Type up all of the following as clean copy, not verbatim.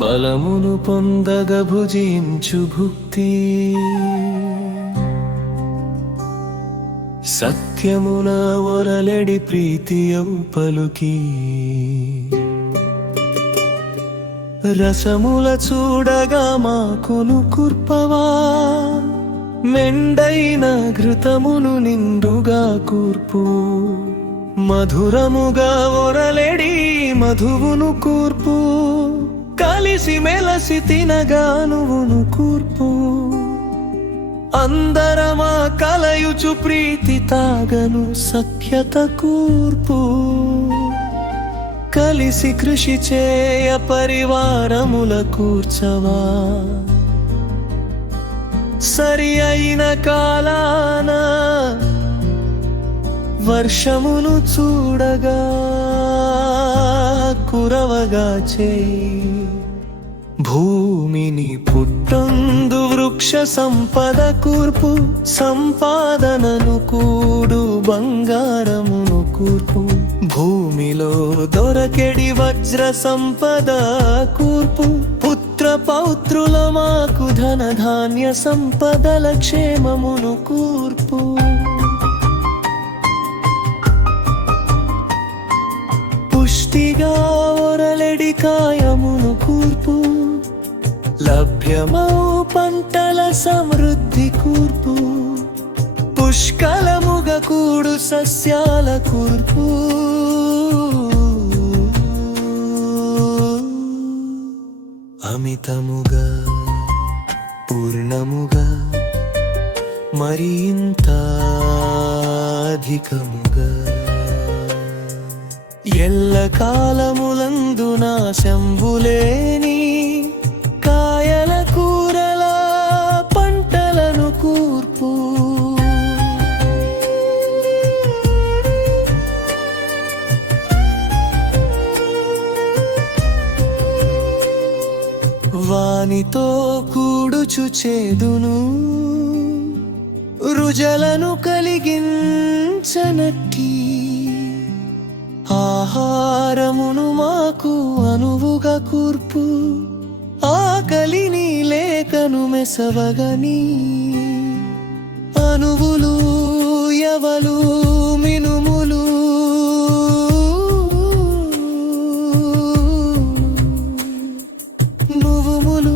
బలమును పొందగ భుజించు భుక్తి సత్యమున ఒరలెడి ప్రీతియౌ పలుకి రసముల చూడగా మాకును కుర్పవా మెండైన ఘృతమును నిండుగా కూర్పు మధురముగా ఒరలెడి మధువును కూర్పు కలిసి మెలసి తినగానువును కూర్పు అందరమా కలయుచు ప్రీతి తాగను సఖ్యత కూర్పు కలిసి కృషి చేయ పరివారముల కూర్చవా సరి అయిన కాలాన వర్షమును చూడగా కురవగా చేయి భూమిని పుట్టందు వృక్ష సంపద కూర్పు సంపాదనను కూడు బంగారమును కూర్పు భూమిలో దొరకెడి వజ్ర సంపద కూర్పు పుత్ర పౌత్రుల మాకు ధన ధాన్య సంపదల క్షేమమును కూర్పు పుష్టిగా ఒరలెడి కాయమును కూర్పు లభ్యమౌ పంటల సమృద్ధి కూర్పు పుష్కలముగ కూడు సస్యాల కూర్పు అమితముగా పూర్ణముగా మరి ఇంత అధికముగా ఎల్ల కాలములందు నాశంబులేని కాయల కూరల పంటలను కూర్పు వానితో కూడుచు చేదును రుజలను కలిగించనట్టి ఆహారమును మాకు అనువుగా కూర్పు ఆకలిని లేకను మెసవగని అనువులు యవలు మినుములు నువ్వుములు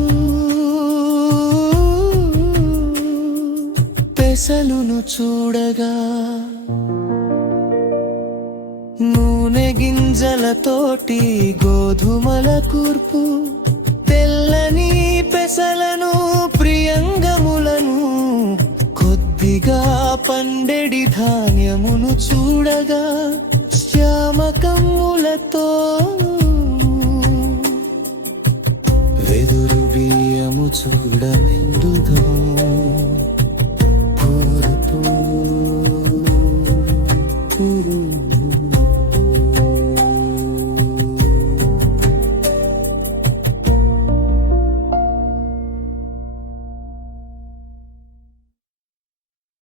పెసలును చూడగా నూనె గింజలతోటి గోధుమల కూర్పు తెల్లని పెసలను ప్రియంగములను కొద్దిగా పండెడి ధాన్యమును చూడగా శ్యామకమ్ములతో వెదురు బియ్యము చూడమెందుగా